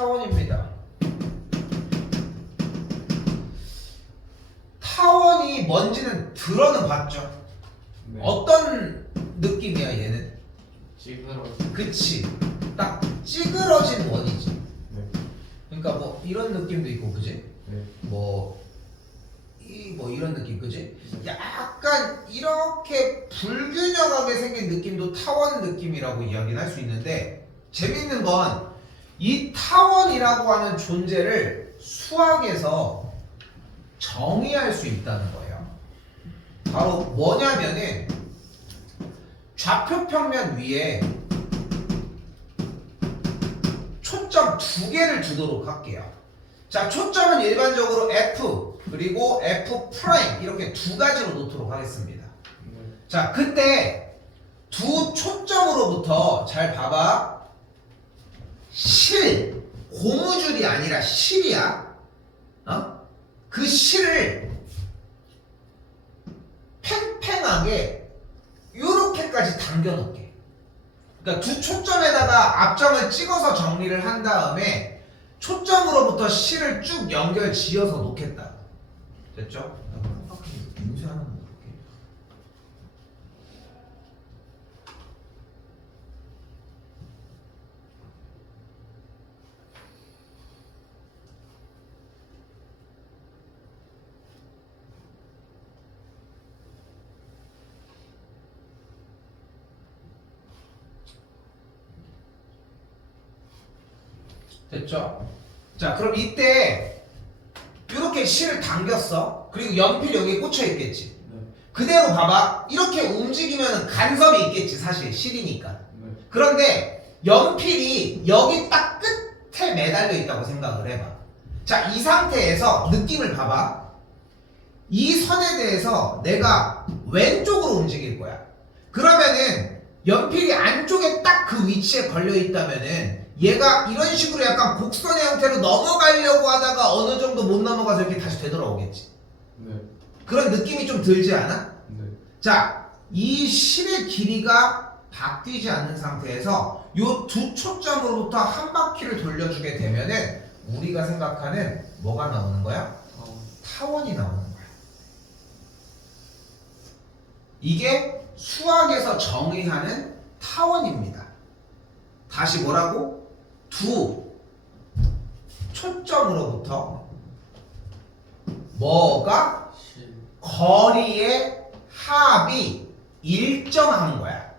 타원입니다. 타원이 뭔지는 들어는 봤죠? 네. 어떤 느낌이야 얘는? 찌그러진. 그치, 딱 찌그러진 원이지. 네. 그러니까 뭐 이런 느낌도 있고, 그지? 네. 뭐 이런 느낌, 그지? 약간 이렇게 불균형하게 생긴 느낌도 타원 느낌이라고 이야기를 할 수 있는데, 재밌는 건 이 타원이라고 하는 존재를 수학에서 정의할 수 있다는 거예요. 바로 뭐냐면은 좌표 평면 위에 초점 두 개를 두도록 할게요. 자, 초점은 일반적으로 F 그리고 F 프라임 이렇게 두 가지로 놓도록 하겠습니다. 네. 자, 근데 두 초점으로부터 잘 봐봐. 실, 고무줄이 아니라 실이야. 그 실을 팽팽하게 요렇게까지 당겨 놓게. 그러니까 두 초점에다가 앞점을 찍어서 정리를 한 다음에 초점으로부터 실을 쭉 연결 지어서 놓겠다. 됐죠? 깜빡하게 인쇄 하나 놓을게. 됐죠? 자, 그럼 이때 이렇게 실을 당겼어. 그리고 연필 여기에 꽂혀 있겠지. 네. 그대로 봐봐. 이렇게 움직이면 간섭이 있겠지, 사실 실이니까. 네. 그런데 연필이 여기 딱 끝에 매달려 있다고 생각을 해봐. 자, 이 상태에서 느낌을 봐봐. 이 선에 대해서 내가 왼쪽으로 움직일 거야. 그러면은 연필이 안쪽에 딱 그 위치에 걸려 있다면은 얘가 이런 식으로 약간 곡선의 형태로 넘어가려고 하다가 어느 정도 못 넘어가서 이렇게 다시 되돌아오겠지. 네. 그런 느낌이 좀 들지 않아? 네. 자, 이 실의 길이가 바뀌지 않는 상태에서 요 두 초점으로부터 한 바퀴를 돌려주게 되면은 우리가 생각하는 뭐가 나오는 거야? 타원이 나오는 거야. 이게 수학에서 정의하는 타원입니다. 다시 뭐라고? 두 초점으로부터 뭐가? 실. 거리의 합이 일정한 거야.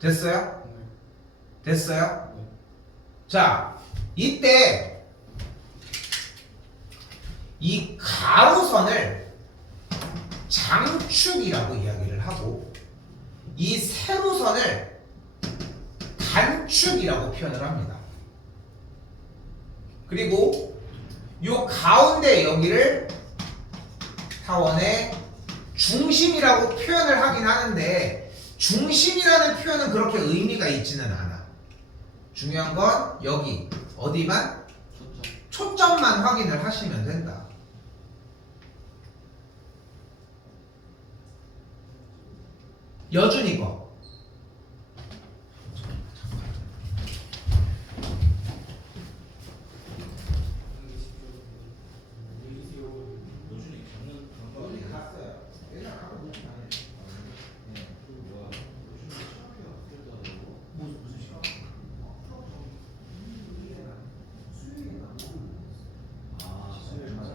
됐어요? 네. 됐어요? 네. 자, 이때 이 가로선을 장축이라고 이야기를 하고 이 세로선을 단축이라고 표현을 합니다. 그리고 요 가운데 여기를 타원의 중심이라고 표현을 하긴 하는데 중심이라는 표현은 그렇게 의미가 있지는 않아. 중요한 건 여기 어디만? 초점만 확인을 하시면 된다. 여준이 거.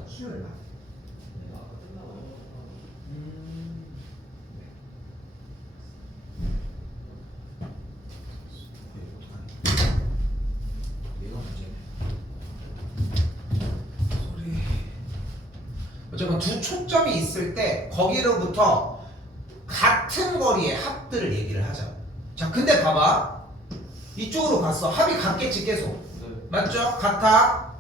수요일 날. 얘가 문제네. 소리. 어쨌건 두 초점이 있을 때 거기로부터 같은 거리의 합들을 얘기를 하자. 자, 근데 봐봐. 이쪽으로 갔어. 합이 같겠지 계속. 네. 맞죠? 같아.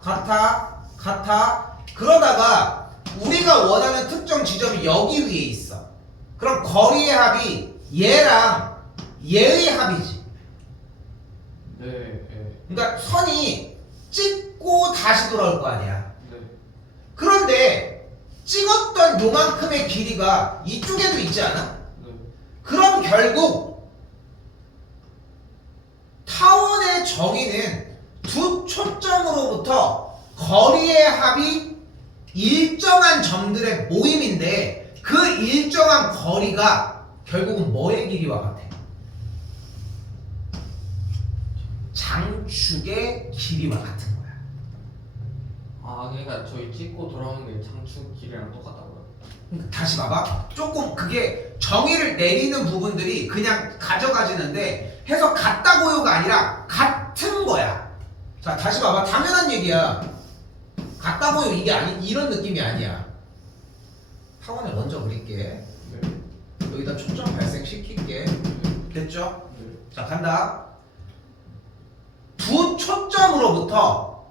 그러다가 우리가 원하는 특정 지점이 여기 위에 있어. 그럼 거리의 합이 얘랑 얘의 합이지. 네. 네. 그러니까 선이 찍고 다시 돌아올 거 아니야. 네. 그런데 찍었던 요만큼의 길이가 이쪽에도 있지 않아? 네. 그럼 결국 타원의 정의는 두 초점으로부터 거리의 합이 일정한 점들의 모임인데 그 일정한 거리가 결국은 뭐의 길이와 같아? 장축의 길이와 같은 거야. 아 그러니까 저희 찍고 돌아오는 게 장축 길이랑 똑같다고요? 다시 봐봐. 조금 그게 정의를 내리는 부분들이 그냥 가져가지는데 해서 같다고요가 아니라 같은 거야. 자, 다시 봐봐. 당연한 얘기야. 같다고요 이게 아니 이런 느낌이 아니야. 타원을 먼저 그릴게. 네. 여기다 초점 발생시킬게. 됐죠? 네. 자, 간다. 두 초점으로부터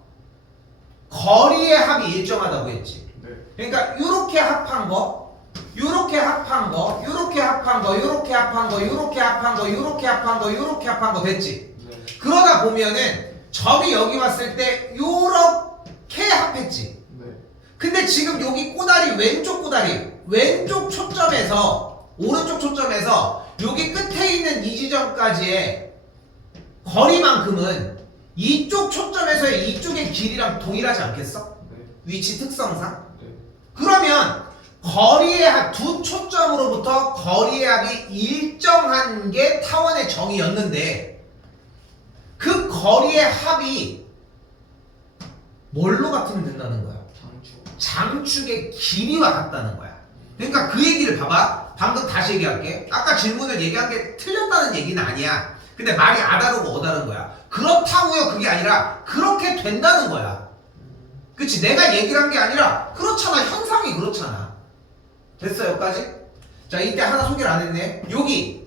거리의 합이 일정하다고 했지. 네. 그러니까 요렇게 합한 거, 요렇게 합한 거, 요렇게 합한 거, 요렇게 합한 거, 요렇게 합한 거, 요렇게 합한 거, 요렇게 합한 거 됐지. 네. 그러다 보면은 점이 여기 왔을 때 요렇게 합했지. 네. 근데 지금 여기 꼬다리 왼쪽 초점에서 오른쪽 초점에서 여기 끝에 있는 이 지점까지의 거리만큼은 이쪽 초점에서의 이쪽의 길이랑 동일하지 않겠어? 네. 위치 특성상? 네. 그러면 거리의 합, 두 초점으로부터 거리의 합이 일정한 게 타원의 정의였는데 그 거리의 합이 뭘로 같으면 된다는 거야? 장축. 장축의 길이와 같다는 거야. 그러니까 그 얘기를 봐봐. 방금 다시 얘기할게. 아까 질문을 얘기한 게 틀렸다는 얘기는 아니야. 근데 말이 아다르고 어다른 거야. 그렇다고요 그게 아니라 그렇게 된다는 거야. 그치? 내가 얘기를 한 게 아니라 그렇잖아. 현상이 그렇잖아. 됐어 여기까지? 자, 이때 하나 소개를 안 했네. 여기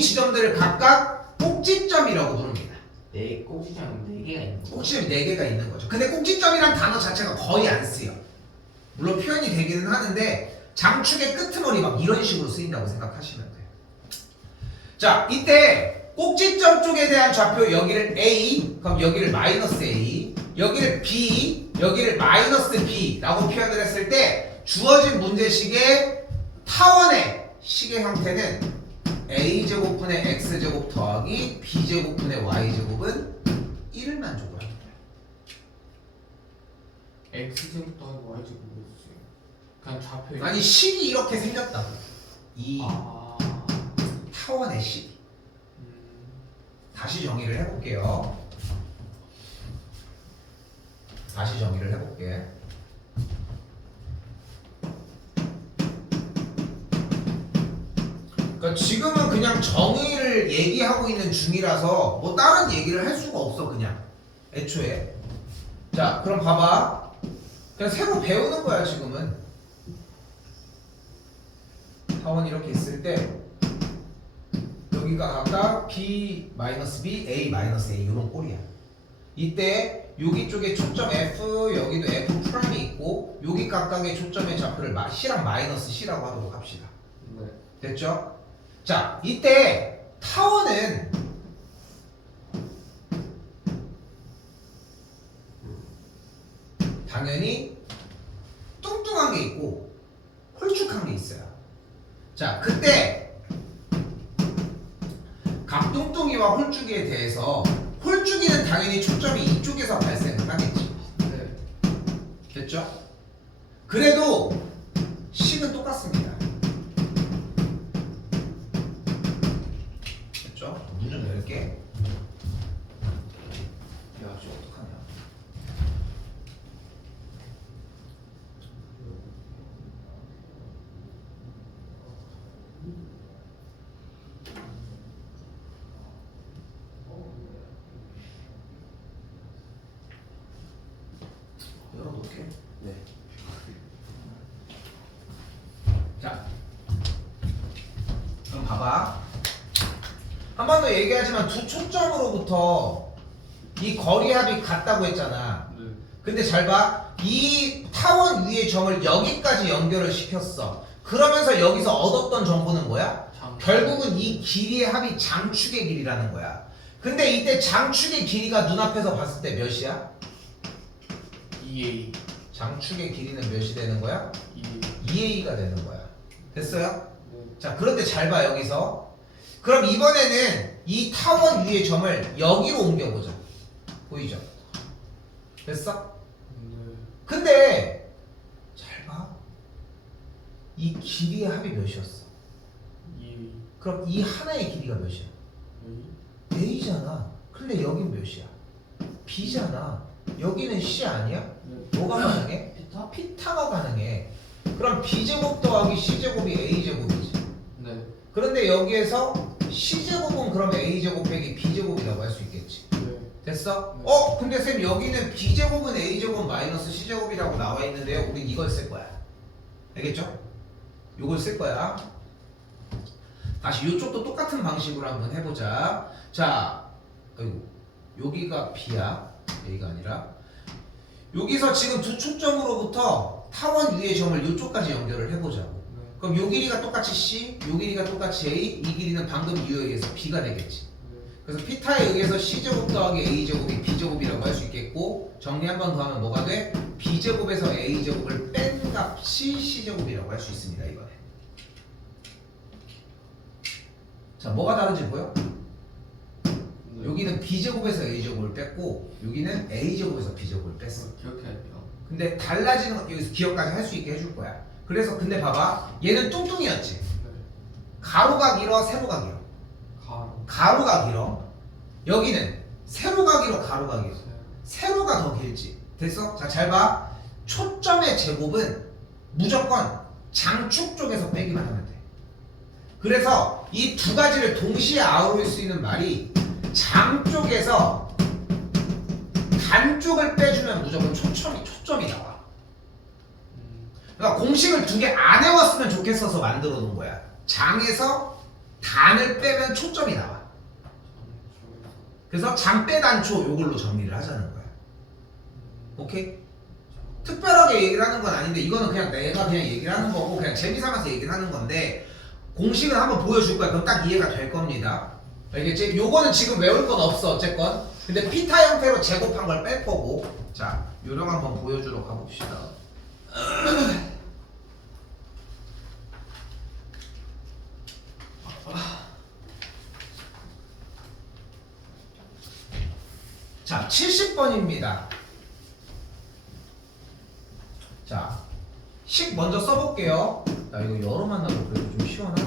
지점들을 각각 꼭지점이라고 부릅니다. 네 꼭지점 4개가 있는 거. 꼭지점이 4개가 있는 거죠. 근데 꼭지점이란 단어 자체가 거의 안 쓰여. 물론 표현이 되기는 하는데 장축의 끄트머리 막 이런 식으로 쓰인다고 생각하시면 돼요. 자, 이때 꼭지점 쪽에 대한 좌표 여기를 A, 그럼 여기를 마이너스 A, 여기를 B, 여기를 마이너스 B라고 표현을 했을 때 주어진 문제식의 타원의 식의 형태는 A제곱분의 X제곱 더하기 B제곱분의 Y제곱은 1을 만족을 합니다. X제곱도 하고 Y제곱 모르겠어요. 그냥 좌표. 아니 식이 이렇게 생겼다고. 이 아. 타원의 식. 다시 정의를 해볼게요. 다시 정의를 해볼게. 그러니까 지금은 그냥 정의를 얘기하고 있는 중이라서 뭐 다른 얘기를 할 수가 없어 그냥 애초에. 자, 그럼 봐봐. 그냥 새로 배우는 거야 지금은. 타원 이렇게 있을 때 여기가 아까 B-B, A-A 이런 꼴이야. 이때 여기 쪽에 초점 F, 여기도 F 프라임이 있고 여기 각각의 초점의 좌표를 C랑 마이너스 C라고 하도록 합시다. 네. 됐죠? 자, 이때 타원은 당연히 뚱뚱한 게 있고 홀쭉한 게 있어요. 자, 그때 각뚱뚱이와 홀쭉이에 대해서 홀쭉이는 당연히 초점이 이쪽에서 발생을 하겠지. 네. 됐죠? 그래도 식은 똑같습니다. 됐죠? 문 좀 열게. 야, 저 어떡하냐. 열어놓게. 네. 자, 그럼 봐봐. 한 번 더 얘기하지만 두 초점으로부터 이 거리합이 같다고 했잖아. 네. 근데 잘 봐. 이 타원 위의 점을 여기까지 연결을 시켰어. 그러면서 여기서 얻었던 정보는 뭐야? 장축. 결국은 이 길이의 합이 장축의 길이라는 거야. 근데 이때 장축의 길이가 눈앞에서 봤을 때 몇이야? 2A. 장축의 길이는 몇이 되는 거야? 2A. 2A가 되는 거야. 됐어요? 네. 자, 그런데 잘 봐, 여기서. 그럼 이번에는 이 타원 위의 점을 여기로 옮겨보자. 보이죠? 됐어? 네. 근데 잘 봐. 이 길이의 합이 몇이었어? 이 그럼 이 하나의 길이가 몇이야? 여기 A잖아. 근데 여긴 몇이야? B잖아. 여기는 C 아니야? 네. 뭐가 가능해? 피타? 피타가 가능해. 그럼 B제곱 더하기 C제곱이 A제곱이지. 네. 그런데 여기에서 C제곱은 그럼 A제곱 빼기 B제곱이라고 할 수 있겠지. 네. 됐어? 네. 근데 쌤 여기는 B제곱은 A제곱 마이너스 C제곱이라고 나와 있는데요. 우린 이걸 쓸 거야. 알겠죠? 요걸 쓸 거야. 다시 이쪽도 똑같은 방식으로 한번 해보자. 자, 아이고, 여기가 B야. A가 아니라. 여기서 지금 두 초점으로부터 타원 위의 점을 이쪽까지 연결을 해보자고. 네. 그럼 요 길이가 똑같이 C, 요 길이가 똑같이 A, 이 길이는 방금 이유에 의해서 B가 되겠지. 네. 그래서 피타에 의해서 C제곱 더하기 A제곱이 B제곱이라고 할 수 있겠고, 정리 한 번 더 하면 뭐가 돼? B제곱에서 A제곱을 뺀 값이 C제곱이라고 할 수 있습니다. 이번에. 자, 뭐가 다른지 보여? 네. 여기는 B제곱에서 A제곱을 뺐고, 여기는 A제곱에서 B제곱을 뺐어. 기억해야돼요. 근데 달라지는 건 여기서 기억까지 할 수 있게 해줄 거야. 그래서 근데 봐봐, 얘는 뚱뚱이었지. 네. 가로가 길어, 세로가 길어. 가로. 가로가 길어. 여기는 세로가 길어, 가로가 길어. 세. 세로가 더 길지. 됐어? 자, 잘 봐. 초점의 제곱은 무조건 장축 쪽에서 빼기만 하면 돼. 그래서 이 두 가지를 동시에 아우를 수 있는 말이 장 쪽에서 단 쪽을 빼주면 무조건 초점이 나와. 그러니까 공식을 두 개 안 외웠으면 좋겠어서 만들어 놓은 거야. 장에서 단을 빼면 초점이 나와. 그래서 장빼단초 요걸로 정리를 하자는 거야. 오케이? 특별하게 얘기를 하는 건 아닌데 이거는 그냥 내가 그냥 얘기를 하는 거고 그냥 재미삼아서 얘기를 하는 건데 공식은 한번 보여줄 거야. 그럼 딱 이해가 될 겁니다. 알겠지? 요거는 지금 외울 건 없어 어쨌건. 근데 피타 형태로 제곱한 걸 뺄 거고. 자, 요령 한번 보여주러 가봅시다. 자, 70번입니다. 자, 식 먼저 써볼게요. 나 이거 여러 만나고 그래도 좀 시원하다.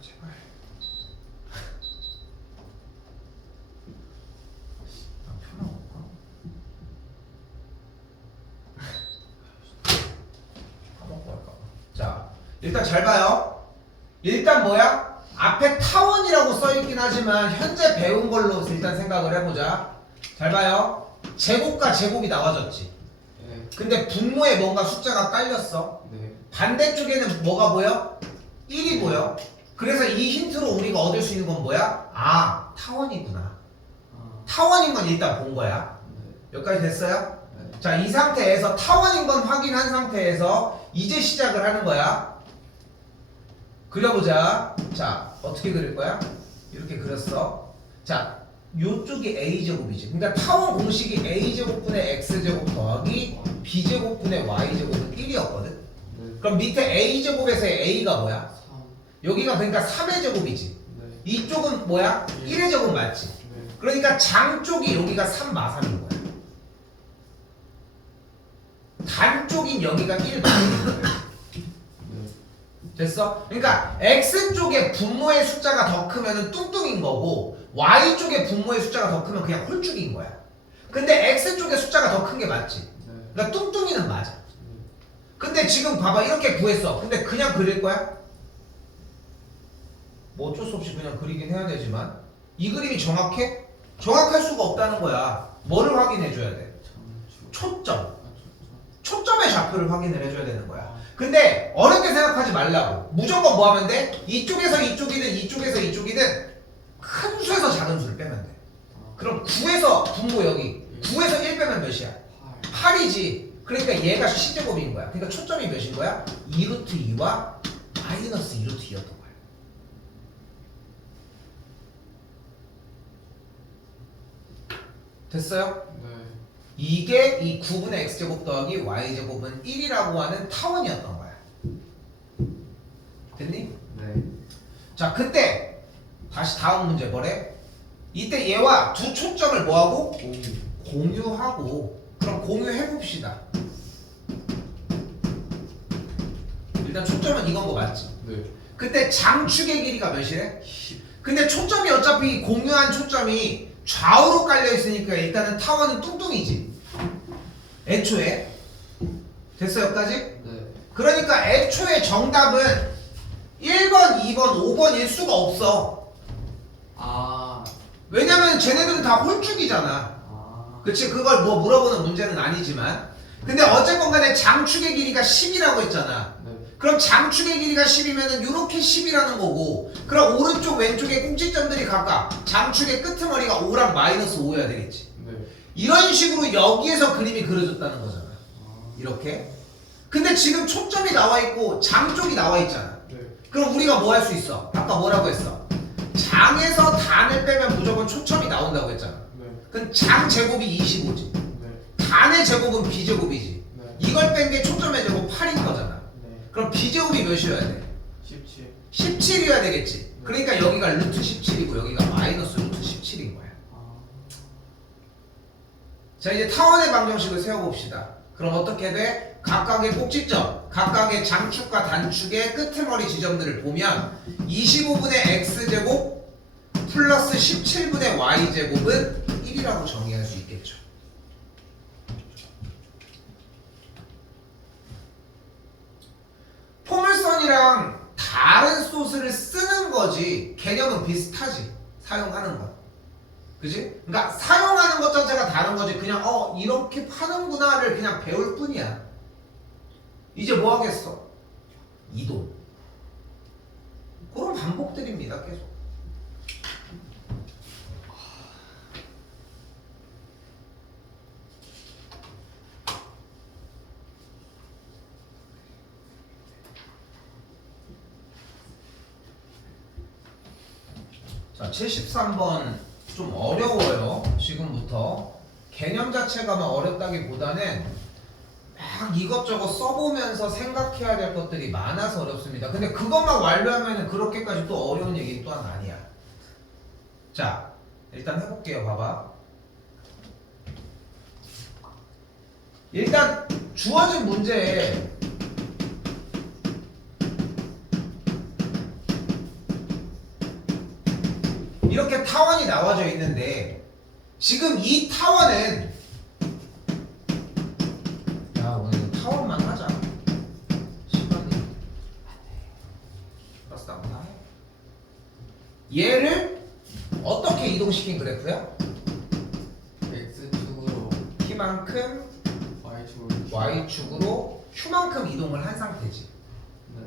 제발. 편하고. 까먹고 할까 봐. 자, 일단 잘 봐요. 일단 뭐야? 앞에 타원이라고 써있긴 하지만 현재 배운 걸로 일단 생각을 해보자. 잘 봐요. 제곱과 제곱이 나와졌지. 네. 근데 분모에 뭔가 숫자가 깔렸어. 네. 반대쪽에는 뭐가 보여? 1이 보여. 그래서 이 힌트로 우리가 얻을 수 있는 건 뭐야? 아, 타원이구나. 아. 타원인 건 일단 본 거야. 네. 여기까지 됐어요? 네. 자, 이 상태에서 타원인 건 확인한 상태에서 이제 시작을 하는 거야. 그려보자. 자, 어떻게 그릴 거야? 이렇게 그렸어. 자, 요쪽이 A제곱이지. 그러니까 타원 공식이 A제곱분의 X제곱 더하기 B제곱분의 Y제곱은 1이었거든. 네. 그럼 밑에 A제곱에서의 A가 뭐야? 3. 여기가 그러니까 3의 제곱이지. 네. 이쪽은 뭐야? 1의 제곱 맞지? 네. 그러니까 장 쪽이 여기가 3 마삼인 거야. 단 쪽인 여기가 1 마삼인 거야. 네. 됐어? 그러니까 X쪽에 분모의 숫자가 더 크면 뚱뚱인 거고 Y쪽에 분모의 숫자가 더 크면 그냥 홀쭉인 거야. 근데 X쪽에 숫자가 더 큰 게 맞지? 네. 그러니까 뚱뚱이는 맞아. 네. 근데 지금 봐봐 이렇게 구했어. 근데 그냥 그릴 거야? 뭐 어쩔 수 없이 그냥 그리긴 해야 되지만 이 그림이 정확해? 정확할 수가 없다는 거야. 뭐를 확인해 줘야 돼? 장축. 초점. 아, 초점의 좌표를 확인을 해줘야 되는 거야. 아. 근데 어렵게 생각하지 말라고. 무조건 뭐 하면 돼? 이쪽에서 이쪽이든 이쪽에서 이쪽이든 큰 수에서 작은 수를 빼면 돼. 그럼 9에서 분모 여기 9에서 1 빼면 몇이야? 8. 8이지. 그러니까 얘가 C제곱인 거야. 그러니까 초점이 몇인 거야? 2루트 2와 마이너스 2루트 2였던 거야. 됐어요? 네. 이게 이 9분의 X제곱 더하기 Y제곱은 1이라고 하는 타원이었던 거야. 됐니? 네. 자 그때 다시 다음 문제 보래. 이때 얘와 두 초점을 뭐하고? 공유하고. 그럼 공유해봅시다. 일단 초점은 이건 거 맞지? 네. 그때 장축의 길이가 몇이래? 10. 근데 초점이 어차피 공유한 초점이 좌우로 깔려 있으니까 일단은 타원은 뚱뚱이지. 애초에 됐어 여기까지? 네. 그러니까 애초에 정답은 1번, 2번, 5번일 수가 없어. 아. 왜냐면 쟤네들은 다 홀쭉이잖아. 아. 그치? 그걸 뭐 물어보는 문제는 아니지만 근데 어쨌건 간에 장축의 길이가 10이라고 했잖아. 네. 그럼 장축의 길이가 10이면은 이렇게 10이라는 거고 그럼 오른쪽 왼쪽에 꼭지점들이 각각 장축의 끄트머리가 5랑 마이너스 5여야 되겠지. 네. 이런 식으로 여기에서 그림이 그려졌다는 거잖아. 아. 이렇게. 근데 지금 초점이 나와 있고 장 쪽이 나와 있잖아. 네. 그럼 우리가 뭐 할 수 있어? 아까 뭐라고 했어? 장에서 단을 빼면 무조건 초점이 나온다고 했잖아. 네. 그럼 장 제곱이 25지. 네. 단의 제곱은 비제곱이지. 네. 이걸 뺀 게 초점의 제곱 8인 거잖아. 네. 그럼 비제곱이 몇이어야 돼? 17. 17이어야 되겠지. 그러니까 여기가 루트 17이고 여기가 마이너스 루트 17인 거야. 아. 자 이제 타원의 방정식을 세워봅시다. 그럼 어떻게 돼? 각각의 꼭지점, 각각의 장축과 단축의 끄트머리 지점들을 보면 25분의 x제곱 플러스 17분의 y제곱은 1이라고 정의할 수 있겠죠. 포물선이랑 다른 소스를 쓰는 거지 개념은 비슷하지. 사용하는 건. 그지? 그러니까 사용하는 것 자체가 다른 거지. 그냥 이렇게 파는구나를 그냥 배울 뿐이야. 이제 뭐 하겠어? 이동. 그런 반복들입니다. 계속. 자, 73번 좀 어려워요. 지금부터. 개념 자체가 막 어렵다기보다는 막 이것저것 써보면서 생각해야 될 것들이 많아서 어렵습니다. 근데 그것만 완료하면 그렇게까지 또 어려운 얘기는 또한 아니야. 자, 일단 해볼게요. 봐봐. 일단 주어진 문제에 이렇게 타원이 나와져 있는데 지금 이 타원은 야 오늘 타원만 하자. 시간이 플러스 나온다. 얘를 어떻게 이동시킨 그래프야? X축으로 T만큼 Y축으로 Y축으로 Q만큼 이동을 한 상태지. 네.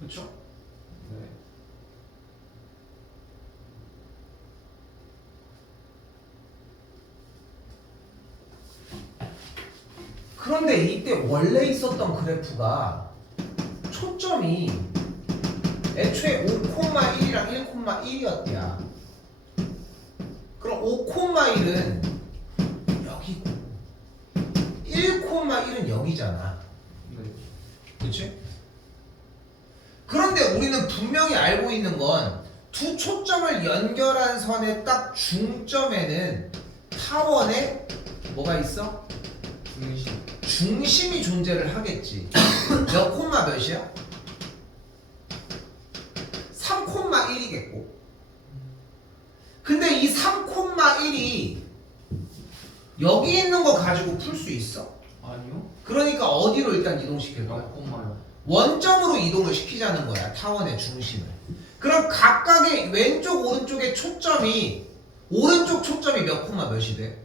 그렇죠? 네. 그런데 이때 원래 있었던 그래프가 초점이 애초에 5,1이랑 1,1이었대야. 그럼 5,1은 여기고 1,1은 여기잖아. 네. 그치? 그런데 우리는 분명히 알고 있는 건 두 초점을 연결한 선의 딱 중점에는 타원에 뭐가 있어? 중심. 중심이 존재를 하겠지. 몇 콤마 몇이야? 3,1이겠고. 근데 이 3,1이 여기 있는 거 가지고 풀 수 있어? 아니요? 그러니까 어디로 일단 이동시킬 거야? 0,요. 원점으로 이동을 시키자는 거야. 타원의 중심을. 그럼 각각의 왼쪽 오른쪽의 초점이 오른쪽 초점이 몇 콤마 몇이 돼?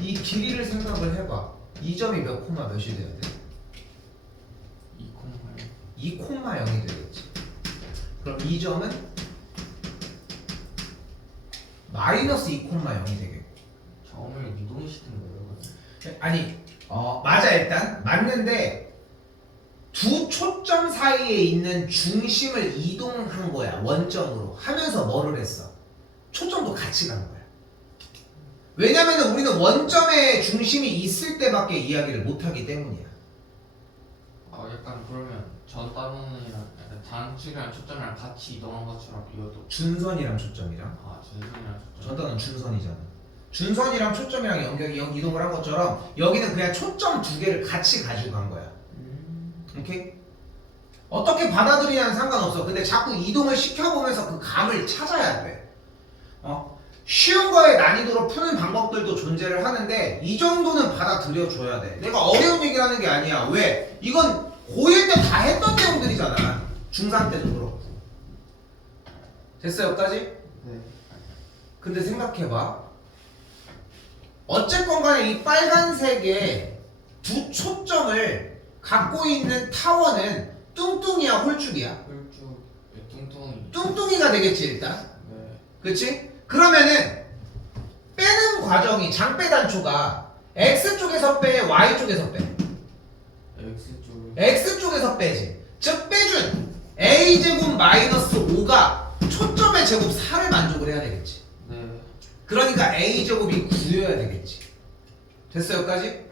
이 길이를 생각을 해봐. 이 점이 몇 콤마 몇이 돼야 돼? 2,0. 2 콤마 0이 되겠지. 그럼 이 점은 마이너스 2 콤마 0이 되겠고. 점을 이동시킨 거예요. 아니 맞아. 일단 맞는데 두 초점 사이에 있는 중심을 이동한 거야. 원점으로 하면서 뭐를 했어? 초점도 같이 간 거야. 왜냐면 우리는 원점에 중심이 있을 때밖에 이야기를 못하기 때문이야. 약간 그러면 전 단원이랑 약간 장축이랑 초점이랑 같이 이동한 것처럼 이것도 준선이랑 초점이랑. 준선이랑 초점. 전단은 준선이잖아. 준선이랑 초점이랑 이동을 한 것처럼 여기는 그냥 초점 두 개를 같이 가지고 간 거야. 오케이? 어떻게 받아들이냐는 상관없어. 근데 자꾸 이동을 시켜보면서 그 감을 찾아야 돼. 쉬운 거에 난이도로 푸는 방법들도 존재를 하는데 이 정도는 받아들여줘야 돼. 내가 어려운 얘기를 하는 게 아니야. 왜? 이건 고1 때 다 했던 내용들이잖아. 중3 때도 그렇고. 됐어 여기까지? 네. 근데 생각해봐. 어쨌건 간에 이 빨간색의 두 초점을 갖고 있는 타원은 뚱뚱이야 홀쭉이야? 홀쭉 뚱뚱이. 뚱뚱이가 되겠지 일단. 네. 그치? 그러면은 빼는 과정이 장빼단초가 X쪽에서 빼 Y쪽에서 빼? X 쪽. X쪽에서 빼지. 즉 빼준 A제곱 마이너스 5가 초점의 제곱 4를 만족을 해야 되겠지. 네. 그러니까 A제곱이 9여야 되겠지. 됐어 여기까지?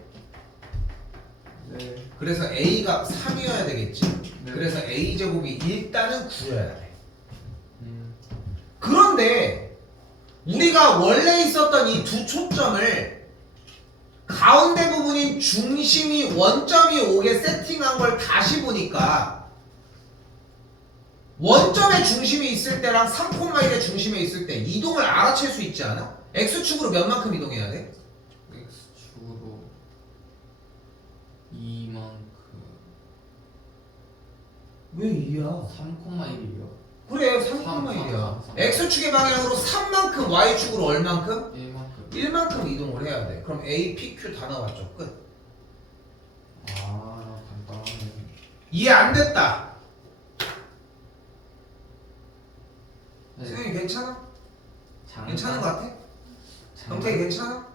네. 그래서 A가 3이어야 되겠지. 네. 그래서 A제곱이 일단은 9여야 돼. 그런데 우리가 원래 있었던 이 두 초점을 가운데 부분인 중심이 원점이 오게 세팅한 걸 다시 보니까 원점에 중심이 있을 때랑 3,1의 중심에 있을 때 이동을 알아챌 수 있지 않아? X축으로 몇 만큼 이동해야 돼? X축으로 이만큼. 왜 2야? 3,1이요. 그래 3,1 3,1이야. 삼. X축의 방향으로 3만큼 Y축으로 얼만큼? 1만큼. 1만큼 이동을 해야 돼. 그럼 A, P, Q 다 나왔죠. 끝. 간단하네. 이해 안 됐다. 네. 수영이 괜찮아? 장단. 괜찮은 것 같아? 경태이 괜찮아?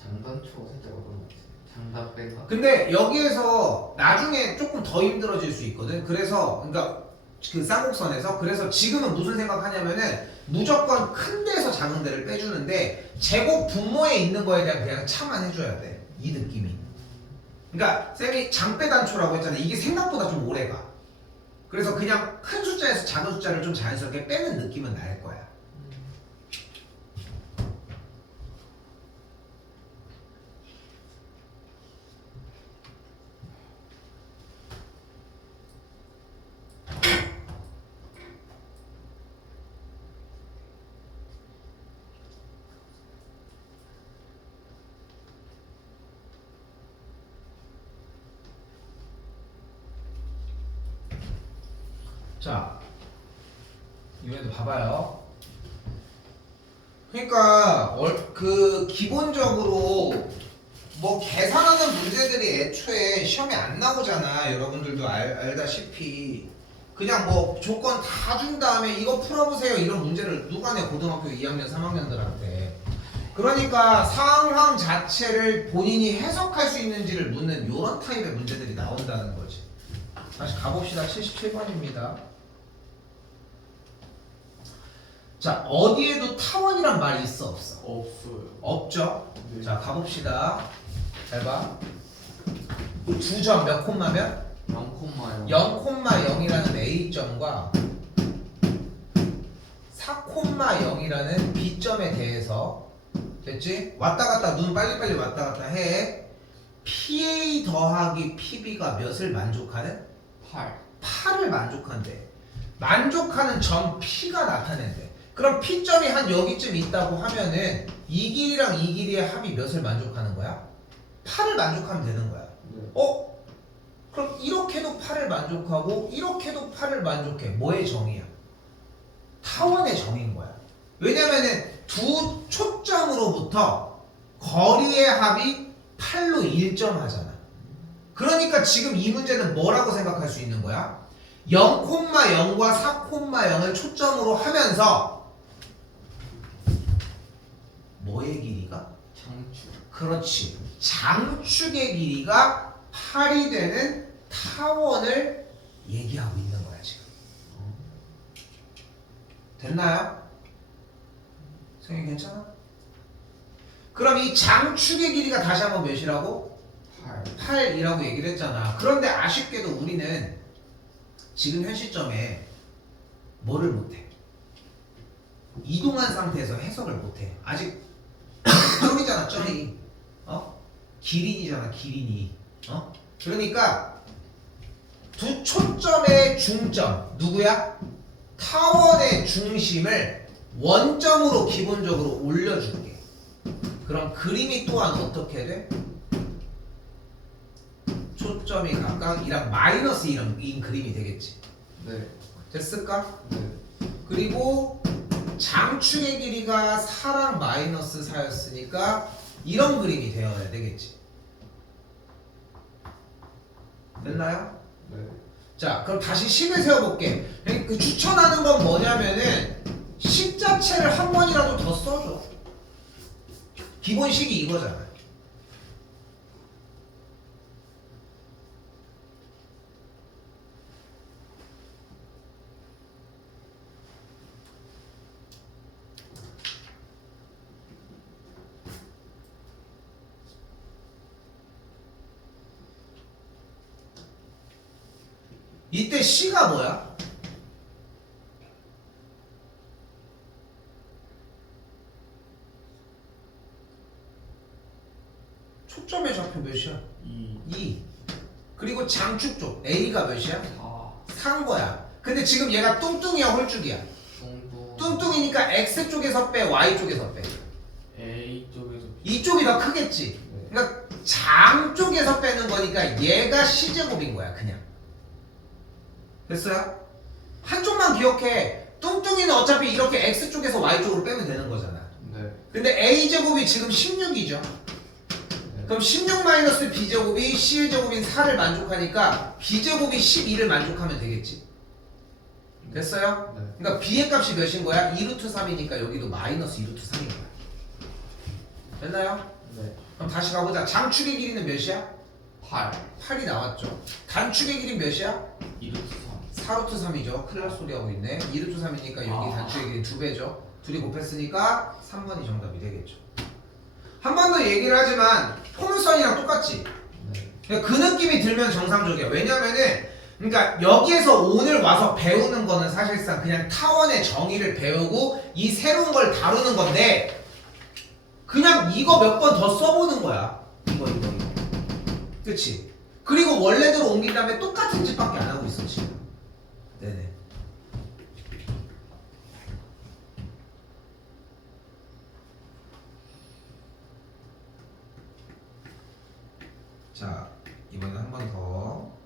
장단초 살짝 어려운 것 같아요. 장단 빼가. 근데 여기에서 나중에 조금 더 힘들어질 수 있거든. 그래서 그러니까 그 쌍곡선에서 그래서 지금은 무슨 생각하냐면은 무조건 큰 데서 작은 데를 빼주는데 제곱 분모에 있는 거에 대한 그냥 참아해줘야 돼. 이 느낌이. 그러니까 쌤이 장빼단초라고 했잖아. 이게 생각보다 좀 오래 가. 그래서 그냥 큰 숫자에서 작은 숫자를 좀 자연스럽게 빼는 느낌은 날 거야. 자, 이번에도 봐봐요. 그러니까 그 기본적으로 뭐 계산하는 문제들이 애초에 시험에 안 나오잖아. 여러분들도 알다시피 그냥 뭐 조건 다 준 다음에 이거 풀어보세요 이런 문제를 누가 내 고등학교 2학년 3학년들한테. 그러니까 상황 자체를 본인이 해석할 수 있는지를 묻는 이런 타입의 문제들이 나온다는 거지. 다시 가봅시다. 77번입니다. 자, 어디에도 타원이란 말이 있어 없어? 없어요. 없죠? 네. 자, 가봅시다. 잘 봐. 두 점 몇 콤마면? 0,0. 0,0이라는 A점과 4,0이라는 B점에 대해서 됐지? 왔다 갔다 눈 빨리빨리 왔다 갔다 해. PA 더하기 PB가 몇을 만족하는? 8. 8을 만족한대. 만족하는 점 P가 나타낸대. 그럼 P점이 한 여기쯤 있다고 하면은 이 길이랑 이 길이의 합이 몇을 만족하는 거야? 8을 만족하면 되는 거야. 네. 그럼 이렇게도 8을 만족하고 이렇게도 8을 만족해. 뭐의 정의야? 타원의 정의인 거야. 왜냐면은 두 초점으로부터 거리의 합이 8로 일정하잖아. 그러니까 지금 이 문제는 뭐라고 생각할 수 있는 거야? 0,0과 4,0을 초점으로 하면서 뭐의 길이가? 장축. 그렇지. 장축의 길이가 8이 되는 타원을 얘기하고 있는 거야 지금. 됐나요? 성이 괜찮아? 그럼 이 장축의 길이가 다시 한번 몇이라고? 8. 8이라고 얘기를 했잖아. 그런데 아쉽게도 우리는 지금 현 시점에 뭐를 못해? 이동한 상태에서 해석을 못해. 아직 점이잖아, 점이. 기린이잖아, 기린이. 그러니까 두 초점의 중점 누구야? 타원의 중심을 원점으로 기본적으로 올려줄게. 그럼 그림이 또한 어떻게 돼? 초점이 각각 2랑 마이너스 2인 그림이 되겠지. 네. 됐을까? 네. 그리고 장축의 길이가 4랑 마이너스 4였으니까 이런 그림이 되어야 되겠지. 됐나요? 네. 자, 그럼 다시 식을 세워볼게. 그 추천하는 건 뭐냐면은 식 자체를 한 번이라도 더 써줘. 기본식이 이거잖아. 이때 C가 뭐야? 초점의 좌표 몇이야? 2. 그리고 장축 쪽 A가 몇이야? 4. 4인 거야. 근데 지금 얘가 뚱뚱이야, 홀쭉이야? 정도. 뚱뚱이니까 X 쪽에서 빼, Y 쪽에서 빼. A 쪽에서 이쪽이 더 크겠지. 네. 그러니까 장 쪽에서 빼는 거니까 얘가 C제곱인 거야, 그냥. 됐어요? 한쪽만 기억해. 뚱뚱이는 어차피 이렇게 X쪽에서 Y쪽으로 빼면 되는 거잖아. 네. 근데 A제곱이 지금 16이죠. 네. 그럼 16 B제곱이 C의 제곱인 4를 만족하니까 B제곱이 12를 만족하면 되겠지. 됐어요? 네. 그러니까 B의 값이 몇인 거야? 2루트 3이니까 여기도 마이너스 2루트 3인 거야. 됐나요? 네. 그럼 다시 가보자. 장축의 길이는 몇이야? 8. 8이 나왔죠. 단축의 길이는 몇이야? 2루트 4루트 3이죠. 큰일 날 소리 하고 있네. 2루트 3이니까 여기 아. 단축의 길이는 2배죠. 둘이 곱했으니까 3번이 정답이 되겠죠. 한 번 더 얘기를 하지만 포물선이랑 똑같지. 3. 네. 그러니까 그 느낌이 들면 정상적이야. 왜냐면은 그러니까 여기에서 오늘 와서 배우는 거는 사실상 그냥 타원의 정의를 배우고 이 새로운 걸 다루는 건데 그냥 이거 몇 번 더 써보는 거야. 이거. 그치? 그리고 원래대로 옮긴 다음에 똑같은 짓밖에 안 하고 있어 지금. 네네. 자, 이번에 한 번 더.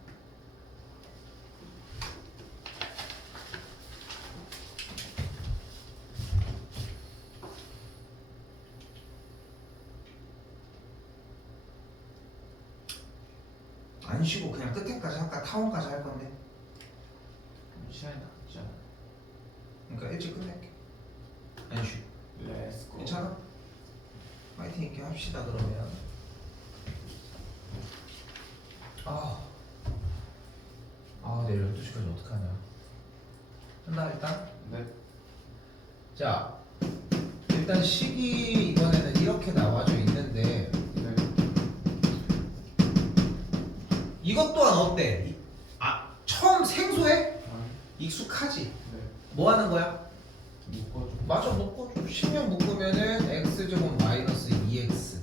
안 쉬고 그냥 끝에까지 할까? 타원까지 할 건데. 시간이 남지 않아요. 그러니까 일찍 끝낼게. 안 쉬고. 렛츠고. 괜찮아? 파이팅 있게 합시다 그러면. 내일 12시까지 어떡하냐. 끝나 일단? 네. 자, 일단 식이 이번에는 이렇게 나와져 있는데 네. 이것 또한 어때? 처음 생소해? 아니. 익숙하지? 네. 뭐 하는 거야? 묶어줘. 맞아, 묶어줘. 10명 묶으면은 x제곱 마이너스 2x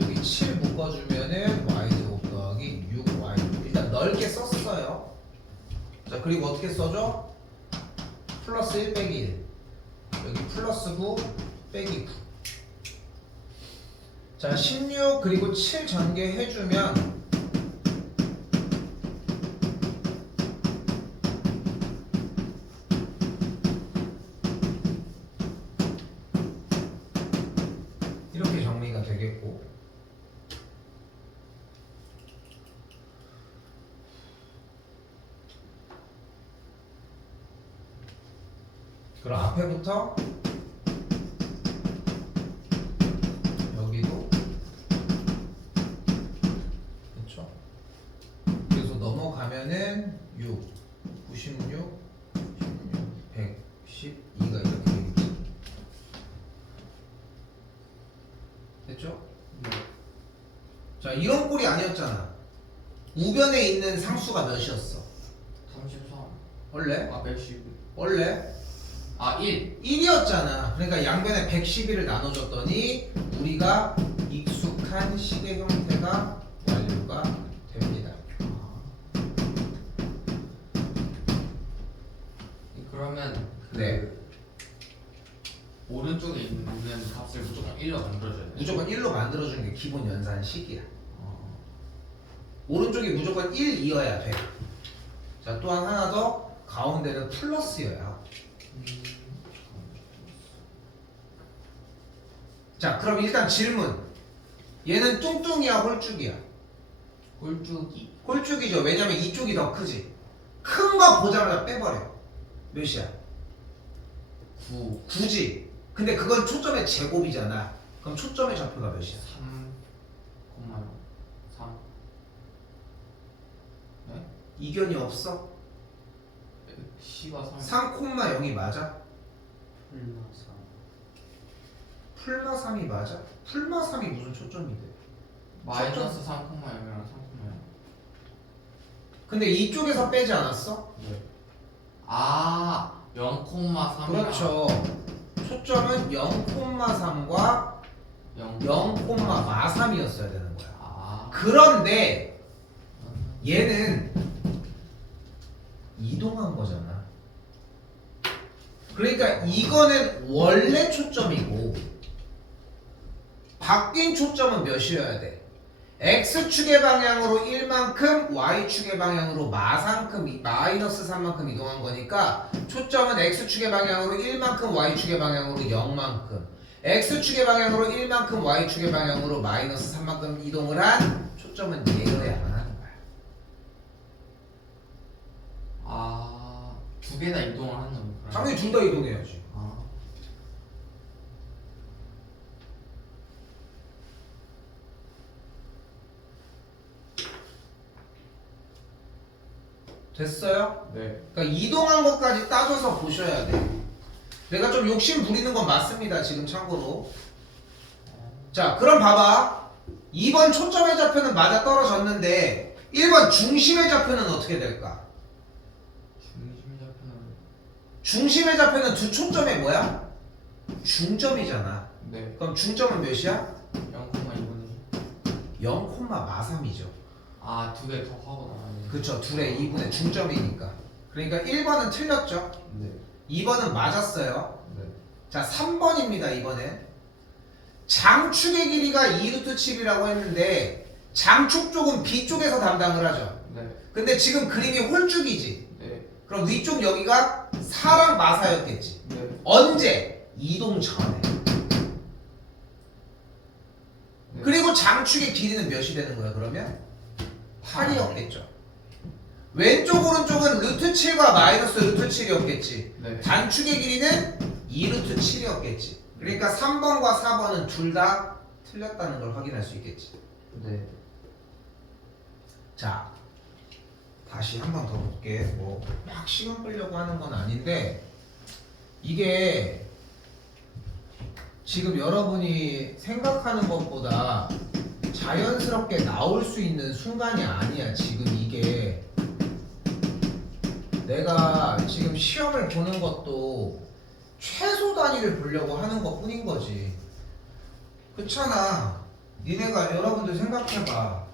여기 7 묶어주면은 y제곱 더하기 6y. 일단 넓게 썼어요. 자, 그리고 어떻게 써줘? 플러스 1 빼기 1 여기 플러스 9 빼기 9. 자, 16 그리고 7 전개해주면 이렇게 정리가 되겠고, 그럼 앞에부터 여기도 그쵸? 그래서 넘어가면은 6, 96, 16, 112가 이렇게 되겠지. 됐죠? 네. 자, 이런 꼴이 아니었잖아. 우변에 있는 상수가 몇이었어? 33. 원래? 아 112. 원래 아 1. 1이었잖아. 그러니까 양변에 111을 나눠줬더니 우리가 익숙한 식의 형태가 완료가 됩니다. 그러면 그 네. 오른쪽에 있는 값을 무조건 1로 만들어줘야 돼. 무조건 1로 만들어주는 게 기본 연산식이야. 오른쪽이 무조건 1이어야 돼. 자, 또한 하나 더. 가운데는 플러스여야. 자, 그럼 일단 질문. 얘는 뚱뚱이야, 홀쭉이야? 꼴쭉이. 홀쭉이죠. 왜냐면 이쪽이 더 크지. 큰 거 보자마자 빼버려. 몇이야? 9. 9지. 근데 그건 초점의 제곱이잖아. 그럼 초점의 좌표가 몇이야? 3. 3. 네? 이견이 없어? C가 3. 3,0이 맞아? 풀마사 풀마 3이 맞아? 풀마 3이 무슨 초점이 돼? 마이너스 3,0이랑 3,0. 근데 이쪽에서 빼지 않았어? 네. 아 0,3. 그렇죠. 초점은 0,3과 0,3이었어야 되는 거야. 아. 그런데 얘는 이동한 거잖아. 그러니까 이거는 원래 초점이고 바뀐 초점은 몇이어야 돼? X축의 방향으로 1만큼 Y축의 방향으로 마이너스 3만큼 이동한 거니까 초점은 X축의 방향으로 1만큼 Y축의 방향으로 0만큼 X축의 방향으로 1만큼 Y축의 방향으로 마이너스 3만큼 이동을 한 초점은 얘여야만 하는 거야. 아, 두 개 다 이동을 하는 거예요. 당연히 둘 다 이동해야지. 아. 됐어요? 네. 그러니까 이동한 것까지 따져서 보셔야 돼. 내가 좀 욕심 부리는 건 맞습니다. 지금 참고로. 자, 그럼 봐봐. 2번 초점의 좌표는 맞아 떨어졌는데 1번 중심의 좌표는 어떻게 될까? 중심 좌표는 중심의 좌표는 두 초점의 뭐야? 중점이잖아. 네. 그럼 중점은 몇이야? 0,2분의 0,마삼이죠. 아, 두 개 더 하고 나가네. 그쵸. 둘의 2분의 중점이니까. 그러니까 1번은 틀렸죠. 네. 2번은 맞았어요. 네. 자, 3번입니다. 이번엔 장축의 길이가 2루트 7이라고 했는데 장축 쪽은 B쪽에서 담당을 하죠. 네. 근데 지금 그림이 홀쭉이지. 네. 그럼 위쪽 여기가 4랑 마사였겠지. 네. 언제? 이동 전에. 네. 그리고 장축의 길이는 몇이 되는 거야 그러면? 8이었겠죠. 왼쪽 오른쪽은 루트 7과 마이너스 루트 7이었겠지. 네. 단축의 길이는 2루트 7이었겠지. 그러니까 3번과 4번은 둘 다 틀렸다는 걸 확인할 수 있겠지. 네. 자, 다시 한 번 더 볼게. 뭐 막 시간 끌려고 하는 건 아닌데 이게 지금 여러분이 생각하는 것보다 자연스럽게 나올 수 있는 순간이 아니야. 지금 이게 내가 지금 시험을 보는 것도 최소 단위를 보려고 하는 것 뿐인 거지. 그렇잖아. 니네가 여러분들 생각해봐.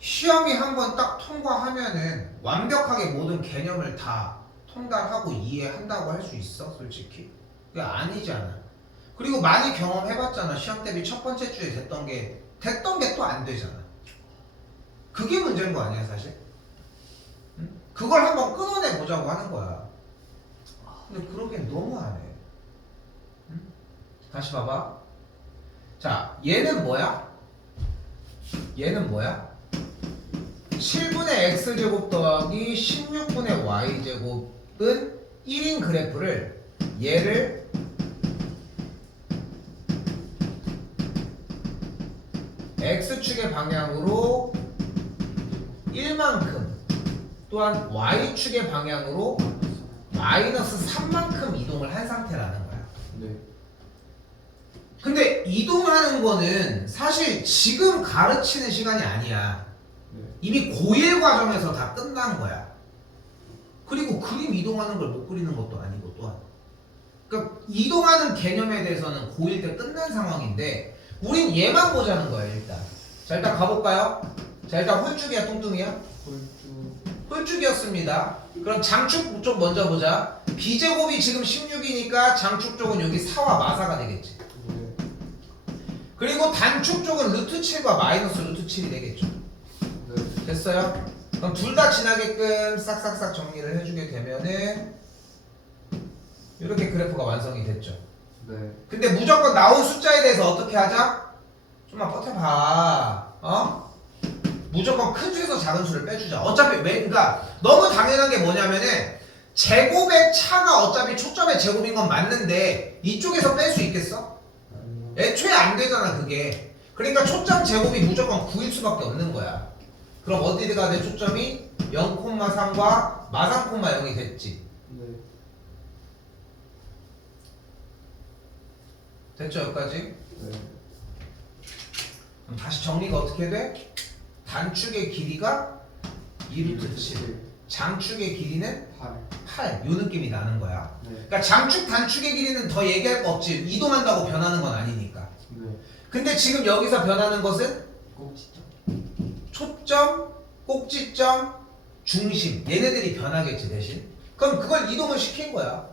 시험이 한 번 딱 통과하면은 완벽하게 모든 개념을 다 통달하고 이해한다고 할 수 있어? 솔직히? 그게 아니잖아. 그리고 많이 경험해봤잖아. 시험 대비 첫 번째 주에 됐던 게 또 안 되잖아. 그게 문제인 거 아니야 사실? 응? 그걸 한번 끊어내 보자고 하는 거야. 근데 그러기엔 너무하네. 응? 다시 봐봐. 자, 얘는 뭐야? 얘는 뭐야? 7분의 x제곱 더하기 16분의 y제곱은 1인 그래프를 얘를 x축의 방향으로 1만큼 또한 y축의 방향으로 마이너스 3만큼 이동을 한 상태라는 거야. 네. 근데 근데 이동하는 거는 사실 지금 가르치는 시간이 아니야. 네. 이미 고1 과정에서 다 끝난 거야. 그리고 그림 이동하는 걸 못 그리는 것도 아니고 또한. 그러니까 이동하는 개념에 대해서는 고1 때 끝난 상황인데 우린 얘만 보자는 거야 일단. 자 일단 가볼까요? 자 일단 홀쭉이야 뚱뚱이야? 홀쭉. 홀쭉이었습니다. 그럼 장축 쪽 먼저 보자. B제곱이 지금 16이니까 장축 쪽은 여기 4와 마사가 되겠지. 네. 그리고 단축 쪽은 루트 7과 마이너스 루트 7이 되겠죠. 네. 됐어요? 그럼 둘 다 지나게끔 싹싹싹 정리를 해주게 되면은 이렇게 그래프가 완성이 됐죠. 네. 근데 무조건 나온 숫자에 대해서 어떻게 하자? 좀만 버텨봐. 어? 무조건 큰 수에서 작은 수를 빼주자. 어차피 그러니까 너무 당연한 게 뭐냐면은 제곱의 차가 어차피 초점의 제곱인 건 맞는데 이쪽에서 뺄 수 있겠어? 아니요. 애초에 안 되잖아 그게. 그러니까 초점 제곱이 무조건 9일 수밖에 없는 거야. 그럼 어디가 돼 초점이? 0,3과 마3,0이 됐지. 네. 됐죠 여기까지? 네. 그럼 다시 정리가 어떻게 돼? 단축의 길이가 2루트 7, 장축의 길이는 8. 8. 요 느낌이 나는 거야. 네. 그러니까 장축 단축의 길이는 더 얘기할 거 없지. 이동한다고 변하는 건 아니니까. 네. 근데 지금 여기서 변하는 것은 꼭지점. 초점, 꼭지점, 중심 얘네들이 변하겠지 대신. 그럼 그걸 이동을 시킨 거야.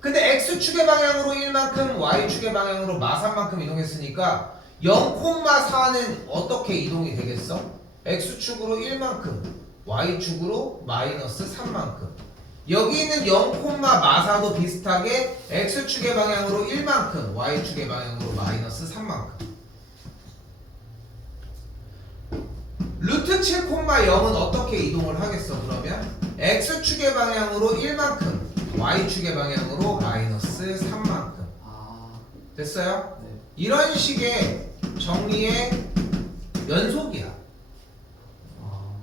근데 x축의 방향으로 1만큼 y축의 방향으로 마3만큼 이동했으니까 0,4는 어떻게 이동이 되겠어? x축으로 1만큼 y축으로 마이너스 3만큼. 여기 있는 0,마4도 비슷하게 x축의 방향으로 1만큼 y축의 방향으로 마이너스 3만큼. 루트 7,0은 어떻게 이동을 하겠어 그러면? x축의 방향으로 1만큼 y축의 방향으로 마이너스 3만큼. 아. 됐어요? 네. 이런 식의 정리의 연속이야. 아.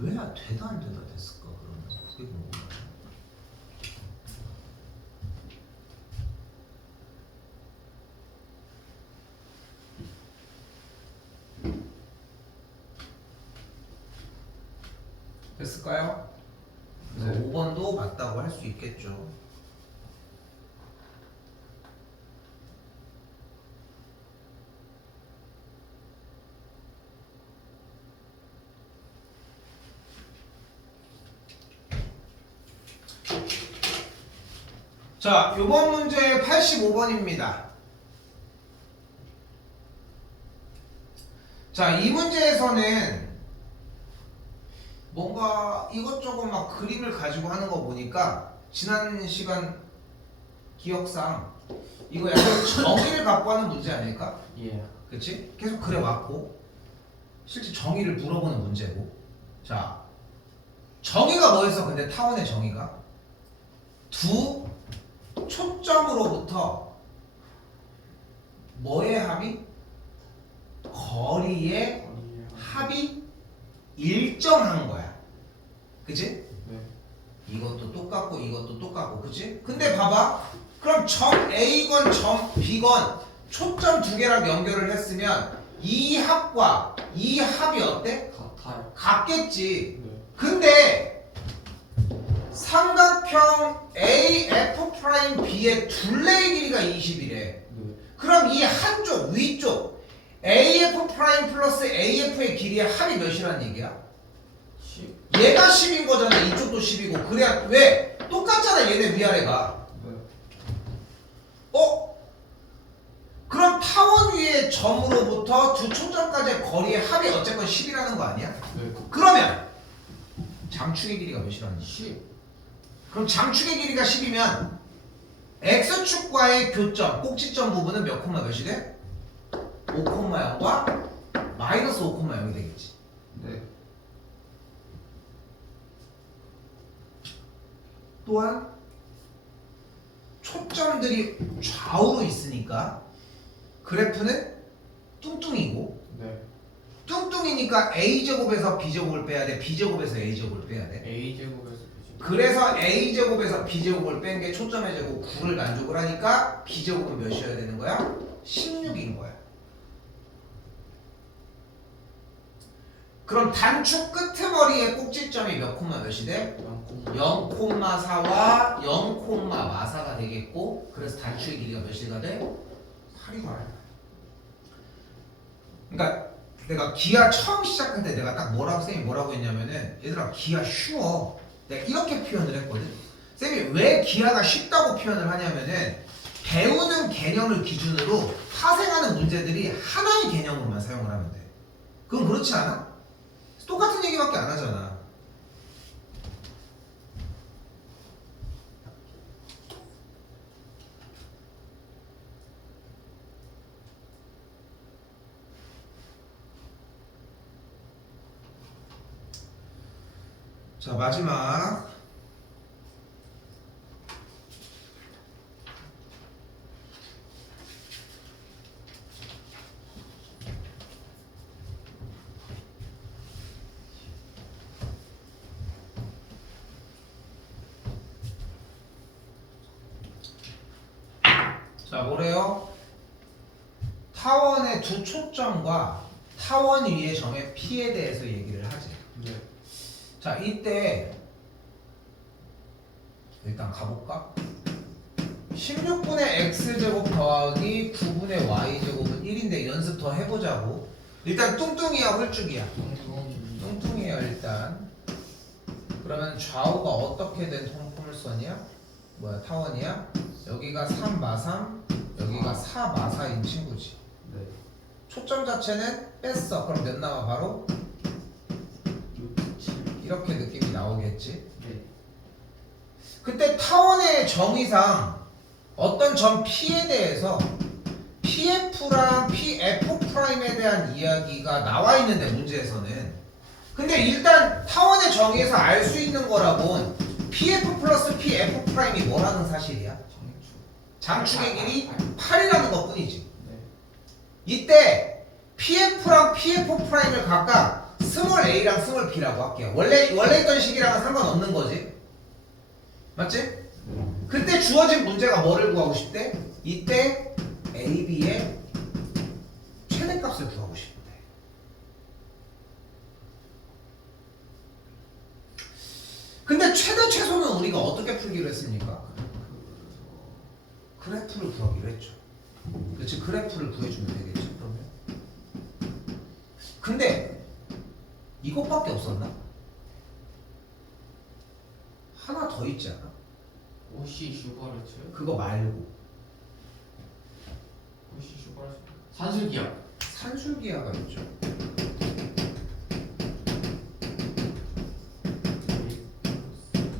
왜 되다 안 되다 됐을까 그러면? 그게 궁금하네. 됐을까요? 그래서 네. 5번도 맞다고 할 수 있겠죠. 자, 요번 문제 85번입니다. 자, 이 문제에서는 뭔가 이것저것 막 그림을 가지고 하는 거 보니까 지난 시간 기억상 이거 약간 정의를 갖고 하는 문제 아닐까? 예. 그치? 계속 그래 왔고 실제 정의를 물어보는 문제고. 자, 정의가 뭐였어? 근데 타원의 정의가 두 초점으로부터 뭐의 합이? 거리의 합이 일정한 거야. 그치? 네. 이것도 똑같고 이것도 똑같고 그치? 근데 봐봐. 그럼 점 A건 점 B건 초점 두 개랑 연결을 했으면 이 합과 이 합이 어때? 같아요. 같겠지. 네. 근데 삼각형 AF'B의 둘레의 길이가 20이래. 네. 그럼 이 한쪽 위쪽 AF' 플러스 AF의 길이의 합이 몇이란 얘기야? 10. 얘가 10인 거잖아. 이쪽도 10이고. 그래야 왜? 똑같잖아 얘네 위아래가. 네. 어? 그럼 타원 위의 점으로부터 두 초점까지의 거리의 합이 어쨌건 10이라는 거 아니야? 네. 그러면 장축의 길이가 몇이라는 거야? 10. 그럼 장축의 길이가 10이면 X축과의 교점, 꼭지점 부분은 몇 콤마 몇이 돼? 5,0과 마이너스 5,0이 되겠지. 네. 또한 초점들이 좌우로 있으니까 그래프는 뚱뚱이고 네. 뚱뚱이니까 A제곱이니까 A제곱에서 B제곱을 빼야 돼. B제곱에서 A제곱을 빼야 돼. A 제곱에서 B 제곱. 그래서 A제곱에서 B제곱을 뺀 게 초점의 제곱 9를 만족을 하니까 B제곱은 몇이어야 되는 거야? 16인 거야. 그럼 단축 끄트머리의 꼭지점이 몇 콤마 몇이 돼? 0,4와 0,4가 되겠고, 그래서 단축의 길이가 몇이가 돼? 8이 나와요. 그러니까 내가 기하 처음 시작할 때 내가 딱 쌤이 뭐라고 했냐면은, 얘들아 기하 쉬워. 내가 이렇게 표현을 했거든. 쌤이 왜 기하가 쉽다고 표현을 하냐면은, 배우는 개념을 기준으로 파생하는 문제들이 하나의 개념으로만 사용을 하면 돼. 그건 그렇지 않아? 똑같은 얘기밖에 안 하잖아. 자, 마지막. 자, 뭐래요? 타원의 두 초점과 타원 위의 점의 P에 대해서 얘기를 하지. 네. 자, 이때 일단 가볼까? 16분의 x제곱 더하기 9분의 y제곱은 1인데 연습 더 해보자고. 일단 뚱뚱이야 홀쭉이야? 뚱뚱이야 일단. 그러면 좌우가 어떻게 된 통포물선이야? 뭐야, 타원이야? 여기가 3마삼, 여기가 4마사인 친구지. 네. 초점 자체는 뺐어. 그럼 몇 나와 바로? 6, 7. 이렇게 느낌이 나오겠지. 네. 그때 타원의 정의상 어떤 점 P에 대해서 PF랑 PF'에 대한 이야기가 나와 있는데 문제에서는, 근데 일단 타원의 정의에서 알 수 있는 거라곤 PF 플러스 PF'이 뭐라는 사실이야? 장축의 길이 8이라는 것 뿐이지. 네. 이때 PF랑 PF'을 각각 스몰 a랑 스몰 b라고 할게요. 원래 있던 식이랑은 상관없는 거지. 맞지? 그때 주어진 문제가 뭐를 구하고 싶대? 이때 a, b의 최대값을 구하고 싶대. 근데 최대 최소는 우리가 어떻게 풀기로 했습니까? 그래프를 구하기로 했죠. 그렇지, 그래프를 구해주면 되겠지. 그러면 근데 이것밖에 없었나? 하나 더 있지 않아? 오시 슈퍼레츠. 그거 말고 오시 슈퍼레츠. 산술기압. 산술기하가 있죠.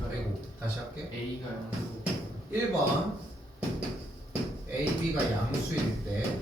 아이고, 다시 할게. A가 양수. 1번 A, B가 양수일 때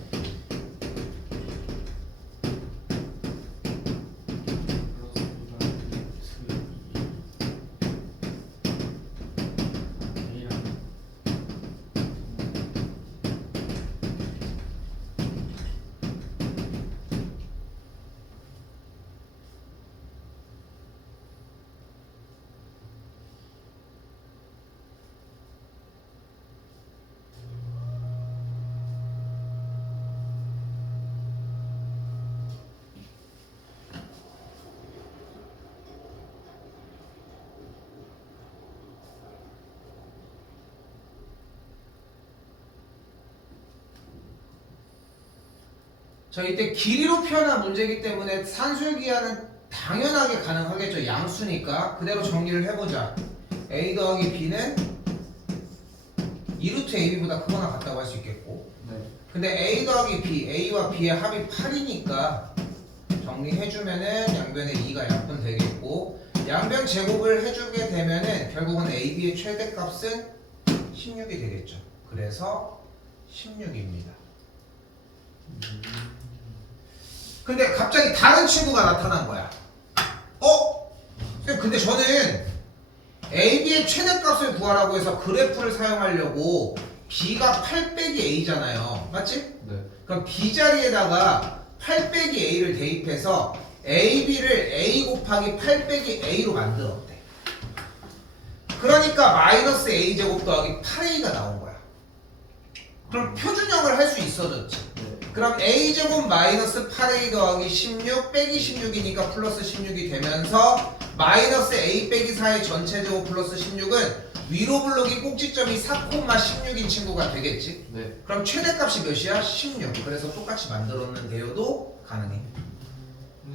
자, 이때 길이로 표현한 문제이기 때문에 산술기하는 당연하게 가능하겠죠. 양수니까. 그대로 정리를 해보자. A 더하기 B는 2루트 AB보다 크거나 같다고 할 수 있겠고, 네. 근데 A 더하기 B, A와 B의 합이 8이니까 정리해주면은 양변에 2가 약분 되겠고, 양변 제곱을 해주게 되면은 결국은 AB의 최대값은 16이 되겠죠. 그래서 16입니다. 근데 갑자기 다른 친구가 나타난 거야. 근데 저는 AB의 최대값을 구하라고 해서 그래프를 사용하려고 B가 8 빼기 A잖아요. 맞지? 네. 그럼 B 자리에다가 8 빼기 A를 대입해서 AB를 A 곱하기 8 빼기 A로 만들었대. 그러니까 마이너스 A제곱 더하기 8A가 나온 거야. 그럼 표준형을 할 수 있어졌지. 네. 그럼 A제곱 마이너스 8A 더하기 16 빼기 16이니까 플러스 16이 되면서 마이너스 A 빼기 4의 전체 제곱 플러스 16은 위로 블록이 꼭지점이 4,16인 친구가 되겠지. 네. 그럼 최대값이 몇이야? 16. 그래서 똑같이 만들었는데요도 가능해.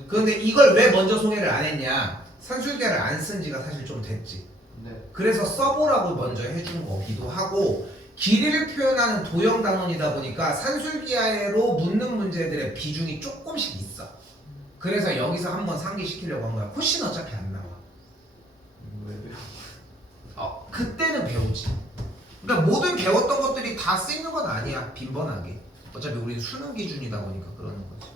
그런데 이걸 왜 먼저 소개를 안 했냐? 산술계를 안 쓴 지가 사실 좀 됐지. 네. 그래서 써보라고 먼저 해준 거기도 하고, 길이를 표현하는 도형 단원이다 보니까 산술기하로 묻는 문제들의 비중이 조금씩 있어. 그래서 여기서 한번 상기시키려고 한 거야. 코신 어차피 안 나와. 왜요? 그때는 배우지. 그러니까 모든 배웠던 것들이 다 쓰이는 건 아니야. 빈번하게. 어차피 우리는 수능 기준이다 보니까 그러는 거지.